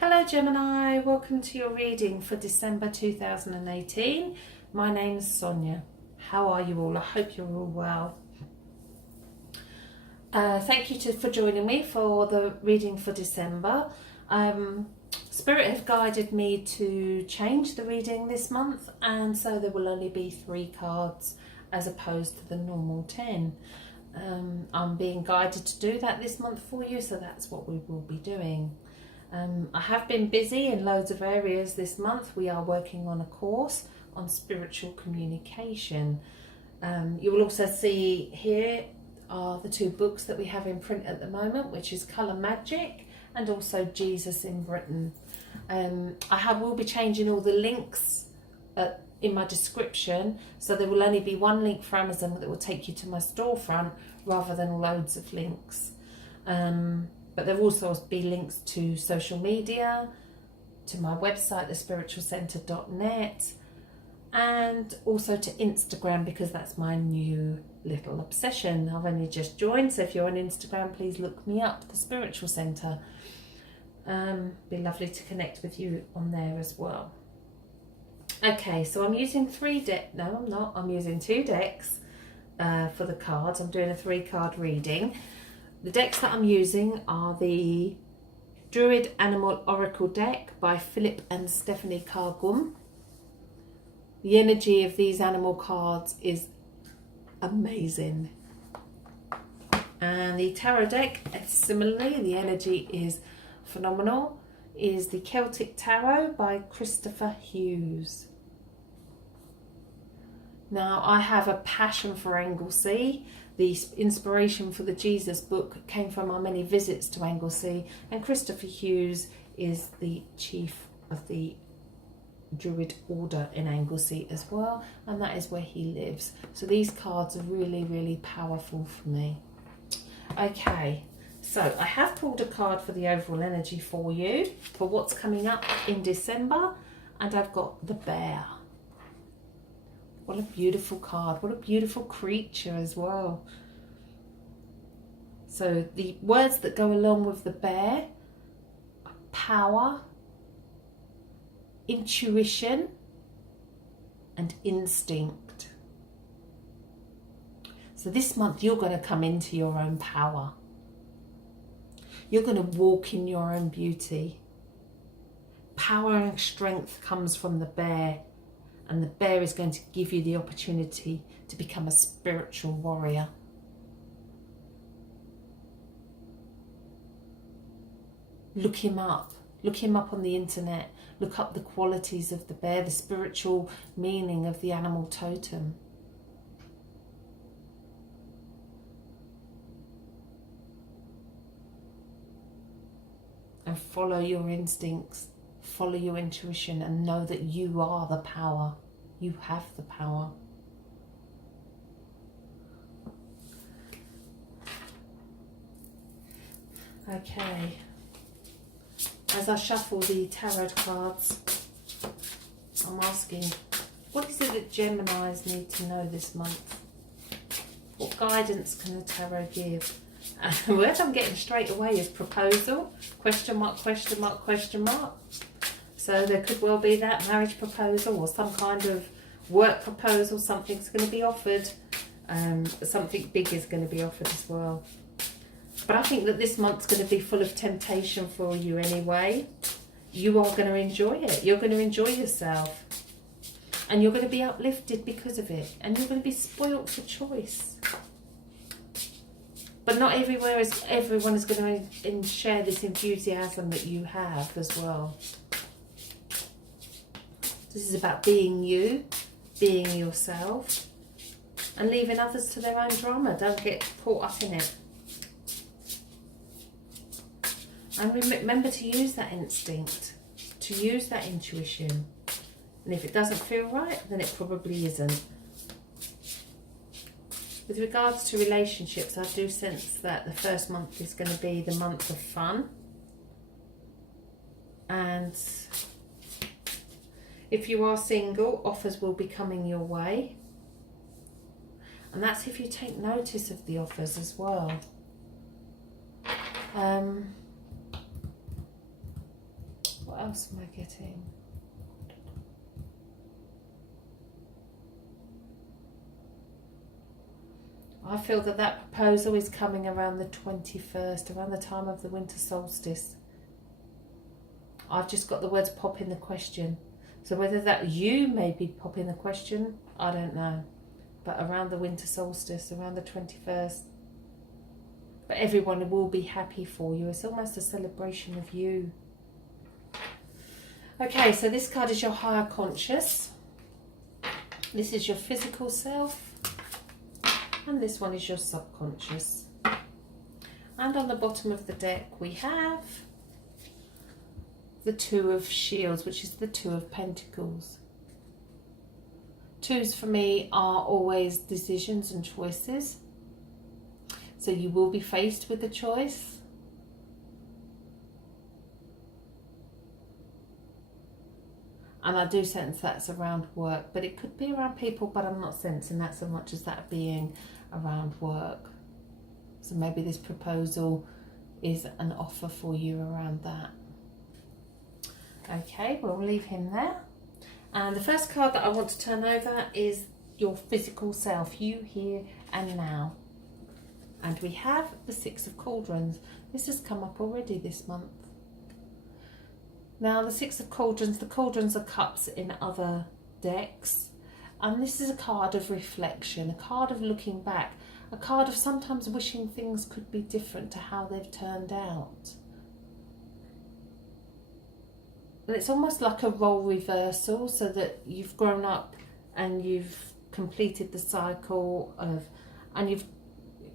Hello Gemini, welcome to your reading for December 2018. My name is Sonia. How are you all? I hope you're all well. Thank you for joining me for the reading for December. Spirit have guided me to change the reading this month, and so there will only be 3 cards as opposed to the normal 10. I'm being guided to do that this month for you, so that's what we will be doing. I have been busy in loads of areas this month. We are working on a course on spiritual communication. You will also see here are the 2 books that we have in print at the moment, which is Colour Magic and also Jesus in Britain. I will be changing all the links in my description, so there will only be one link for Amazon that will take you to my storefront rather than loads of links. But there will also be links to social media, to my website, thespiritualcentre.net, and also to Instagram, because that's my new little obsession. I've only just joined, so if you're on Instagram, please look me up, The Spiritual Centre. Be lovely to connect with you on there as well. Okay, so I'm using 3 decks. No, I'm not. I'm using 2 decks for the cards. I'm doing a 3-card reading. The decks that I'm using are the Druid Animal Oracle deck by Philip and Stephanie Cargum. The energy of these animal cards is amazing. And the tarot deck, similarly, the energy is phenomenal, is the Celtic Tarot by Christopher Hughes. Now, I have a passion for Anglesey. The inspiration for the Jesus book came from our many visits to Anglesey, and Christopher Hughes is the chief of the Druid order in Anglesey as well, and that is where he lives. So these cards are really, really powerful for me. Okay, so I have pulled a card for the overall energy for you, for what's coming up in December, and I've got the bear. What a beautiful card. What a beautiful creature as well. So the words that go along with the bear are power, intuition, and instinct. So this month you're going to come into your own power. You're going to walk in your own beauty. Power and strength comes from the bear. And the bear is going to give you the opportunity to become a spiritual warrior. Look him up. Look him up on the internet. Look up the qualities of the bear, the spiritual meaning of the animal totem. And follow your instincts. Follow your intuition and know that you are the power. You have the power. Okay. As I shuffle the tarot cards, I'm asking, what is it that Geminis need to know this month? What guidance can the tarot give? And the word I'm getting straight away is proposal, question mark, question mark, question mark. So there could well be that marriage proposal or some kind of work proposal. Something's going to be offered. Something big is going to be offered as well. But I think that this month's going to be full of temptation for you anyway. You are going to enjoy it. You're going to enjoy yourself. And you're going to be uplifted because of it. And you're going to be spoilt for choice. But not everywhere everyone is going to share this enthusiasm that you have as well. This is about being you, being yourself, and leaving others to their own drama. Don't get caught up in it. And remember to use that instinct, to use that intuition. And if it doesn't feel right, then it probably isn't. With regards to relationships, I do sense that the first month is going to be the month of fun. And if you are single, offers will be coming your way. And that's if you take notice of the offers as well. What else am I getting? I feel that that proposal is coming around the 21st, around the time of the winter solstice. I've just got the words pop in the question. So whether that you maybe pop in the question, I don't know. But around the winter solstice, around the 21st. But everyone will be happy for you. It's almost a celebration of you. Okay, so this card is your higher conscious. This is your physical self. And this one is your subconscious. And on the bottom of the deck we have the Two of Shields, which is the Two of Pentacles. Twos for me are always decisions and choices. So you will be faced with a choice. And I do sense that's around work, but it could be around people, but I'm not sensing that so much as that being around work. So maybe this proposal is an offer for you around that. Okay, we'll leave him there. And the first card that I want to turn over is your physical self, you here and now. And we have the Six of Cauldrons. This has come up already this month. Now the Six of Cauldrons, the cauldrons are cups in other decks. And this is a card of reflection, a card of looking back, a card of sometimes wishing things could be different to how they've turned out. And it's almost like a role reversal, so that you've grown up and you've completed the cycle of, and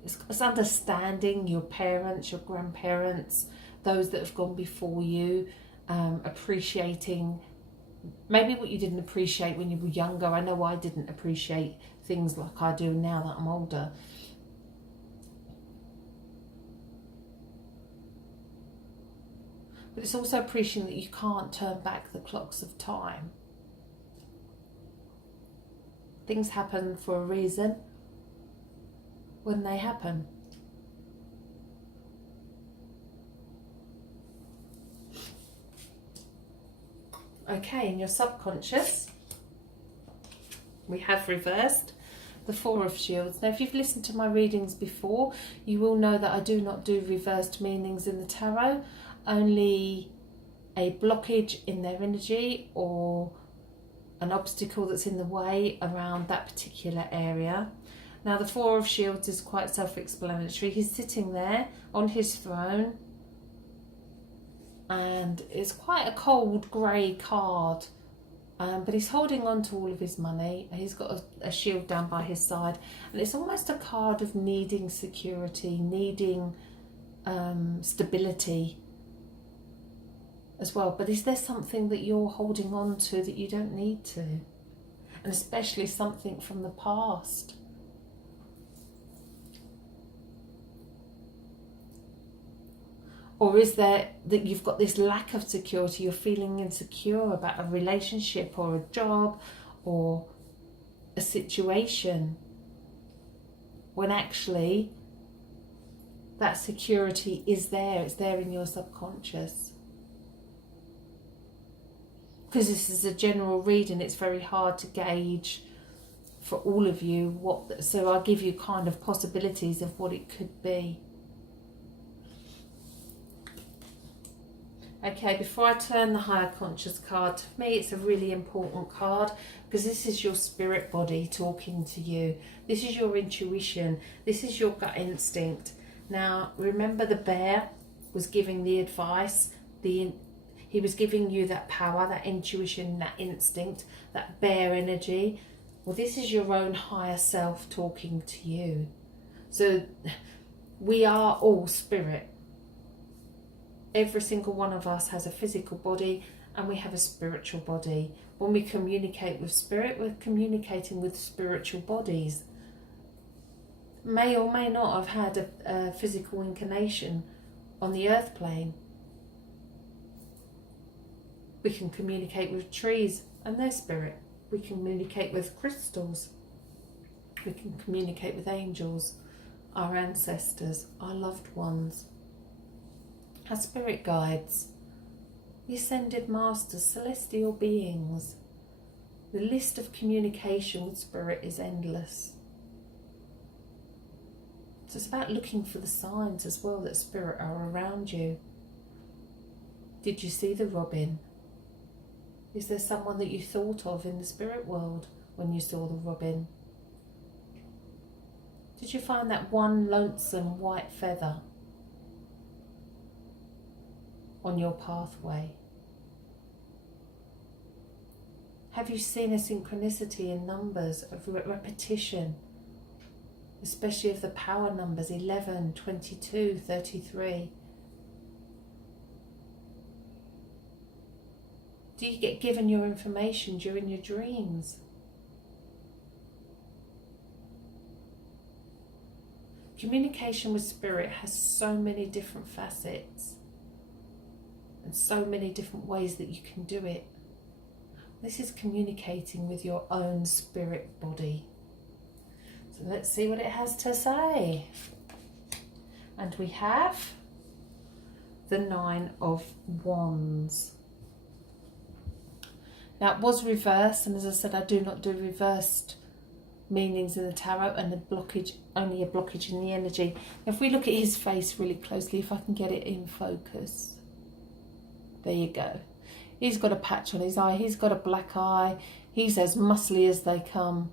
it's understanding your parents, your grandparents, those that have gone before you, appreciating maybe what you didn't appreciate when you were younger. I know I didn't appreciate things like I do now that I'm older. But it's also appreciating that you can't turn back the clocks of time. Things happen for a reason when they happen. Okay, in your subconscious, we have reversed the Four of Shields. Now, if you've listened to my readings before, you will know that I do not do reversed meanings in the tarot. Only a blockage in their energy or an obstacle that's in the way around that particular area. Now, the Four of Shields is quite self-explanatory. He's sitting there on his throne, and it's quite a cold grey card, but he's holding on to all of his money. He's got a shield down by his side, and it's almost a card of needing security, needing stability as well. But is there something that you're holding on to that you don't need to? And especially something from the past. Or is there that you've got this lack of security, you're feeling insecure about a relationship or a job or a situation, when actually that security is there, it's there in your subconscious. Because this is a general reading, it's very hard to gauge for all of you so I'll give you kind of possibilities of what it could be. Okay, before I turn the higher conscious card, for me it's a really important card because this is your spirit body talking to you. This is your intuition. This is your gut instinct. Now, remember the bear was giving the advice. He was giving you that power, that intuition, that instinct, that bear energy. Well, this is your own higher self talking to you. So we are all spirit. Every single one of us has a physical body and we have a spiritual body. When we communicate with spirit, we're communicating with spiritual bodies. May or may not have had a physical incarnation on the earth plane. We can communicate with trees and their spirit. We can communicate with crystals. We can communicate with angels, our ancestors, our loved ones, our spirit guides. the ascended masters, celestial beings. The list of communication with spirit is endless. So it's about looking for the signs as well that spirit are around you. Did you see the robin? Is there someone that you thought of in the spirit world when you saw the robin? Did you find that one lonesome white feather on your pathway? Have you seen a synchronicity in numbers of repetition, especially of the power numbers 11, 22, 33? Do you get given your information during your dreams? Communication with spirit has so many different facets and so many different ways that you can do it. This is communicating with your own spirit body. So let's see what it has to say. And we have the 9 of Wands. Now it was reversed, and as I said, I do not do reversed meanings in the tarot, and only a blockage in the energy. If we look at his face really closely, if I can get it in focus. There you go. He's got a patch on his eye, he's got a black eye, he's as muscly as they come.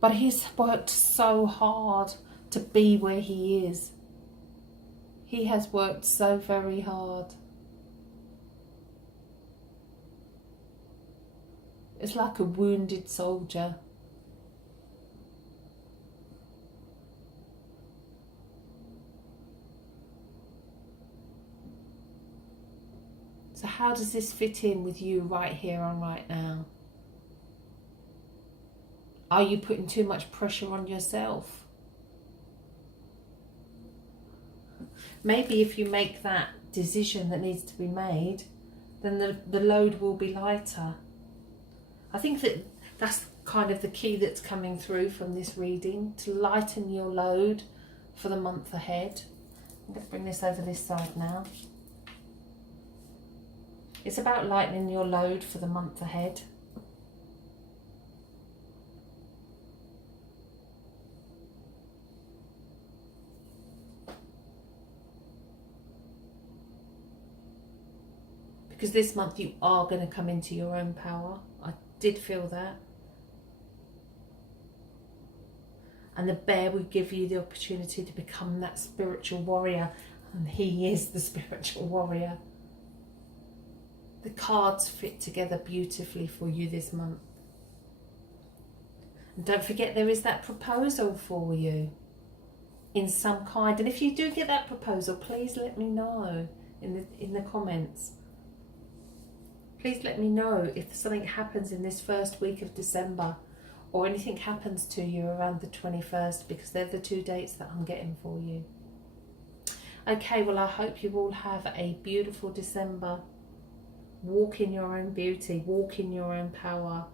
But he's worked so hard to be where he is. He has worked so very hard. It's like a wounded soldier. So how does this fit in with you right here and right now? Are you putting too much pressure on yourself? Maybe if you make that decision that needs to be made, then the load will be lighter. I think that's kind of the key that's coming through from this reading, to lighten your load for the month ahead. I'm going to bring this over this side now. It's about lightening your load for the month ahead. Because this month you are going to come into your own power. I did feel that. And the bear will give you the opportunity to become that spiritual warrior. And he is the spiritual warrior. The cards fit together beautifully for you this month. And don't forget, there is that proposal for you in some kind. And if you do get that proposal, please let me know in the comments. Please let me know if something happens in this first week of December, or anything happens to you around the 21st, because they're the 2 dates that I'm getting for you. Okay, well, I hope you all have a beautiful December. Walk in your own beauty, walk in your own power.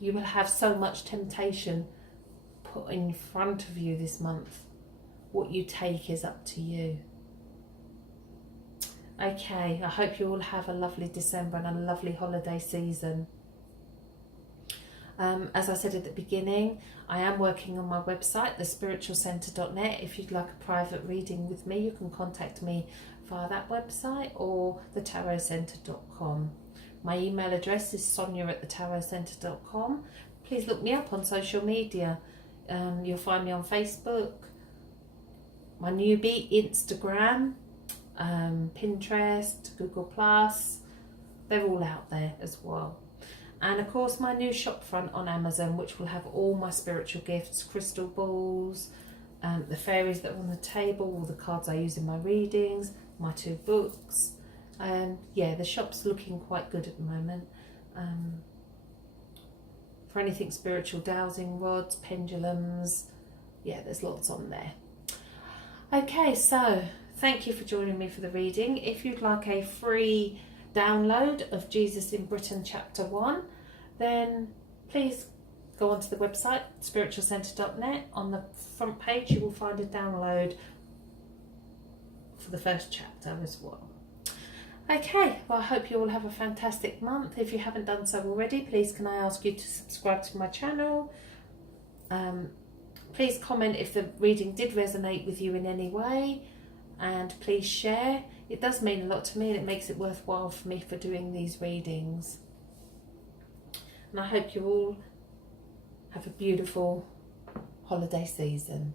You will have so much temptation put in front of you this month. What you take is up to you. Okay, I hope you all have a lovely December and a lovely holiday season. As I said at the beginning, I am working on my website, thespiritualcentre.net. If you'd like a private reading with me, you can contact me via that website or thetarotcentre.com. My email address is sonia@thetarotcentre.com. Please look me up on social media. You'll find me on Facebook, my newbie, Instagram, Pinterest, Google+. They're all out there as well. And of course my new shopfront on Amazon, which will have all my spiritual gifts, crystal balls, the fairies that are on the table, all the cards I use in my readings, my 2 books. Yeah, the shop's looking quite good at the moment. For anything spiritual, dowsing rods, pendulums, yeah, there's lots on there. Okay, so thank you for joining me for the reading. If you'd like a free download of Jesus in Britain Chapter 1, then please go onto the website, spiritualcentre.net. On the front page you will find a download for the first chapter as well. Okay, well, I hope you all have a fantastic month. If you haven't done so already, please can I ask you to subscribe to my channel. Please comment if the reading did resonate with you in any way, and please share. It does mean a lot to me, and it makes it worthwhile for me for doing these readings. And I hope you all have a beautiful holiday season.